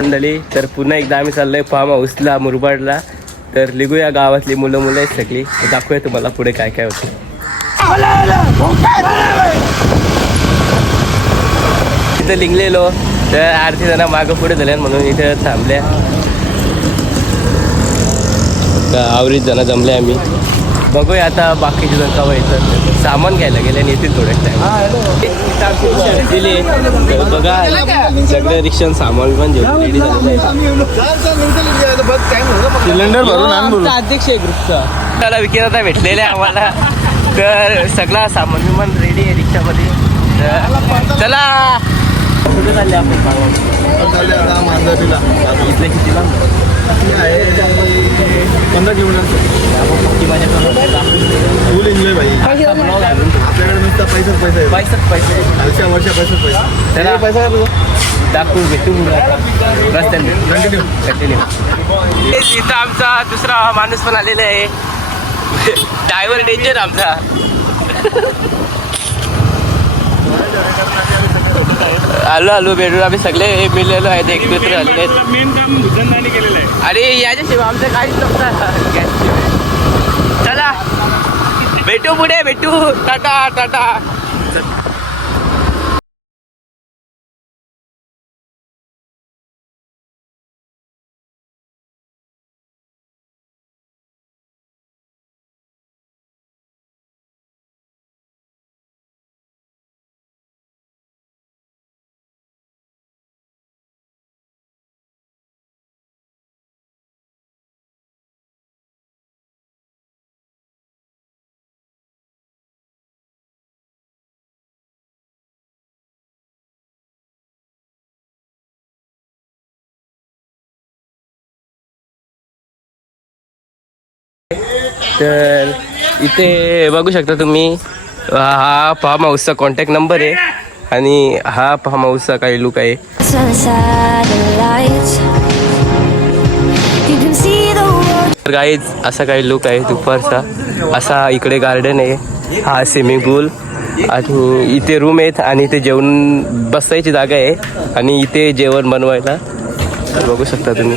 मंडळी, तर पुन्हा एकदा आम्ही चाललोय फार्म हाऊसला मुरबाडला. तर निघूया गावातली मुलं आहेत सगळी, दाखवूया तुम्हाला पुढे काय काय होतं. इथं लिंगलेलो तर अर्धी जण मागं पुढे झाल्या म्हणून इथं थांबल्या. आवरीत जण जमले आम्ही. बघूया आता बाकीचे जण केव्हा येतात. सामान घ्यायला गेले आणि येतील थोड्या टाइम दिली. बघा सगळं रिक्षान सामान पण सिलेंडर भरून अध्यक्ष आहे ग्रुपचा. त्याला विक्रेता भेटलेले आम्हाला. तर सगळा सामान विमान रेडी आहे रिक्षामध्ये. चला कुठे चालले आपण? इथले कितीला? 15 किलोमीटर. फुल एन्जॉय भाई. आपल्याकडे नुसता पैसे खालच्या वरच्या पैसे. त्याला पैसा दाखवून भेटू रस्त्याने कंटिन्यू. इथं आमचा दुसरा माणूस पण आलेला आहे. ड्रायव्हर डेंजर आमचा. आलो भेटून आम्ही सगळे मिळलेलो आहेत, एकत्र आलेले आहेत. आणि याच्याशिवाय आमचं काहीच नव्हतं. चला भेटू पुढे भेटू. टाटा. तर इथे बघू शकता तुम्ही, हा फार्म हाऊसचा कॉन्टॅक्ट नंबर आहे आणि हा फार्म हाऊसचा काही लुक आहे. गाईज असा काही लुक आहे दुपारचा. असा इकडे गार्डन आहे, हा स्विमिंग पूल आणि इथे रूम आहेत आणि इथे जेवण बसायची जागा आहे आणि इथे जेवण बनवायला. तर बघू शकता तुम्ही.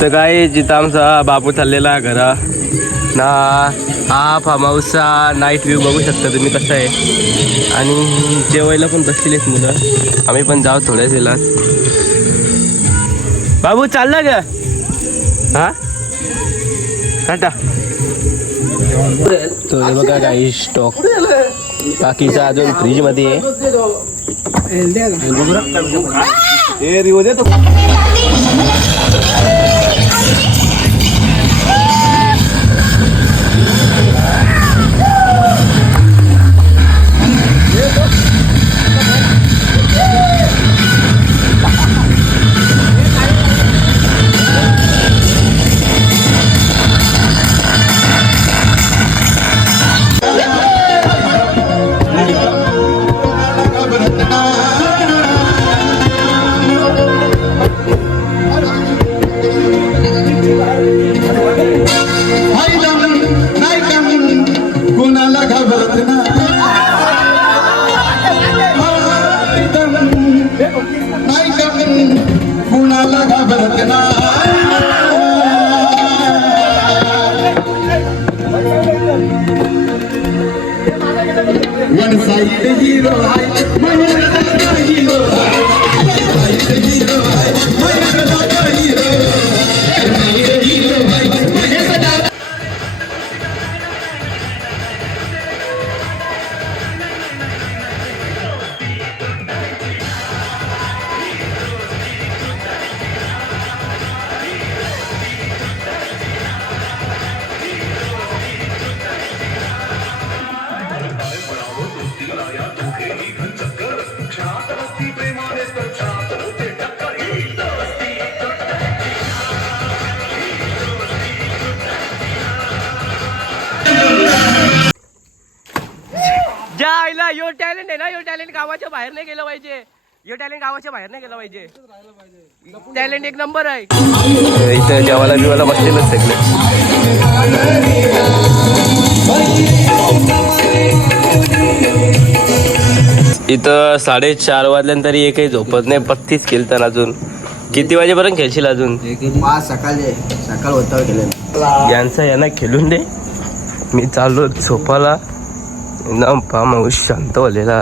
तर काय जिथं आमचा बापू चाललेला घरा ना, हा फार्म हाऊसचा नाईट व्ह्यू बघू शकता तुम्ही कसा आहे. आणि जेवायला पण बसलेत मुलं. आम्ही पण जाऊ थोड्याच वेळात. बाबू चालला का? हा टाटा. तो हे बघा काही स्टॉक बाकीचा अजून फ्रीज मध्ये आहे. यो टॅलेंट आहे ना, यो टॅलेंट गावाच्या बाहेर नाही गेलं पाहिजे. यो टॅलेंट गावाच्या बाहेर नाही गेलं पाहिजे. टॅलेंट एक नंबर आहे. इथं जेवायला बिवायला बसलेलं सगळे. इथं 4:30 वाजल्यानंतर तरी एकही झोपत नाही. 35 खेळतात अजून. किती वाजेपर्यंत खेळशील अजून? सकाळ होता गेले यांचा यांना खेळून दे. मी चाललो झोपाला. एकदम पाऊस शांत झालेला.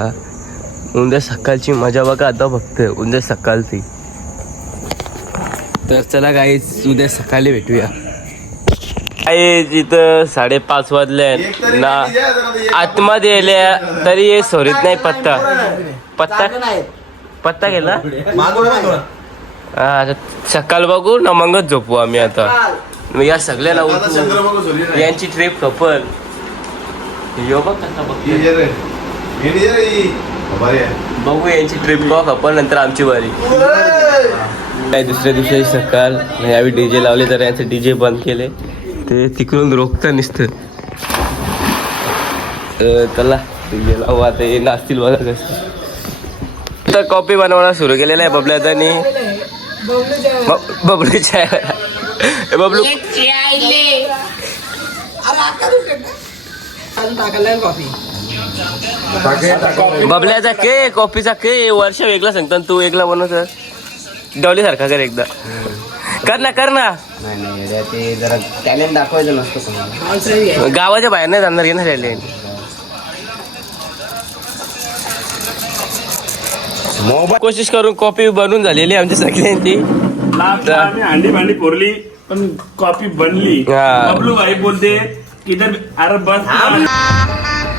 उद्या सकाळची मजा बघा आता फक्त. उद्या सकाळची. तर चला गाईस उद्या सकाळी भेटूया. इथं 5:30 वाजले ना. आतमध्ये येल्या तरी हे सोरीत नाही. पत्ता गेला. सकाळ बघू ना मगच झोपू आम्ही आता. या सगळ्याला उठू. यांची ट्रिप कपल यो बघ कसा बघू यांची ट्रिप बघ कपल. नंतर आमची बारी. काय दुसऱ्या दिवशी सकाळ यावेळी डीजे लावले तर यांचे डीजे बंद केले. ते तिकडून रोखतं नुसतं. चला डीजे लावू आता. हे नाचतील बघा कसं. तर कॉफी बनवणं सुरू केलेलं आहे बबल्याचा. आणि बबलू चाय. बबलू बबल्याचा के कॉफीचा के वर्ष वेगळा सांगतो. तू वेगळा बनवतो. डॉली सारखा कर एकदा. कर ना नाही ते जरा टॅलेंट दाखवायचं नसतं. गावाच्या बाहेर नाही जाणार येणार टॅलेंट. मोबाईल कोशिश करून कॉफी बनवून झालेली आमची सगळ्यांची. अंडी भांडी फोरली पण कॉफी बनली. बबलू भाई बोलते किधर अरे बस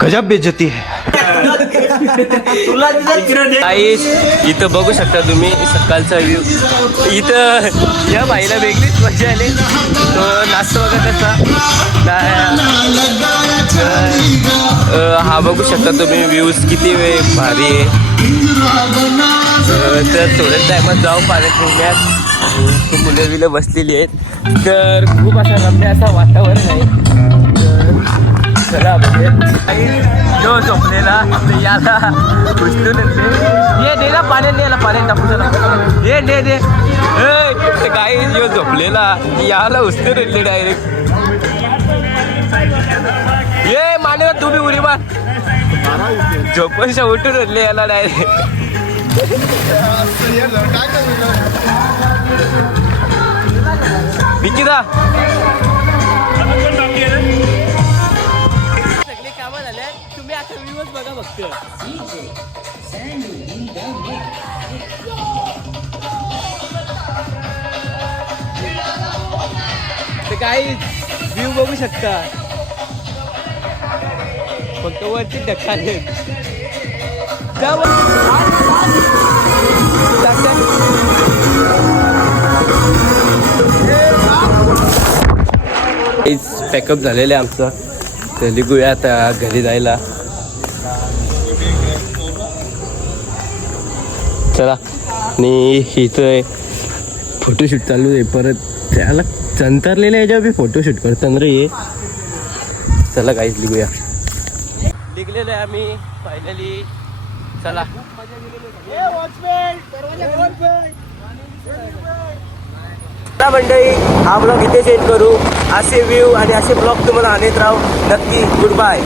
गजब बेइज्जती है. इथं बघू शकता तुम्ही सकाळचा व्ह्यू. इथं या बाईला वेगळीच मजा आली. तो नाचतो बघा कसा. हा बघू शकता तुम्ही व्ह्यूज किती भारी आहे. तर थोड्या टायमात जाऊ पाण्यात खेळण्यात. मुलं बिलं बसलेली आहेत. तर खूप असं रम्य असं वातावरण आहे. चला जो झोपलेला याला उचलून ये दे ना पाण्यात. द्यायला पाण्यात टाकू. चला दे काही जो झोपलेला याला उचलून आणले डायरेक्ट. ये माने तुम्ही उडी मार. झोपणशा उठून आणले याला डायरेक्ट. विकिदा सगळे कामं झाले. तुम्ही आता व्ह्यूज बघा फक्त. काही व्ह्यू बघू शकता. फक्त वरती ढक्काले. पॅकअप झालेलं आहे आमचं. तर निघूया आता घरी जायला. चला. आणि इथं फोटोशूट चालू आहे. परत त्याला चंतरलेल्या याच्यावर बी फोटोशूट करताना रे. चला काहीच निघूया. निघलेलो आहे आम्ही फायनली. चला मंडळी हा ब्लॉग इथे सेंड करू. असे व्ह्यू आणि असे ब्लॉग तुम्हाला आणत राहू नक्की. Good bye.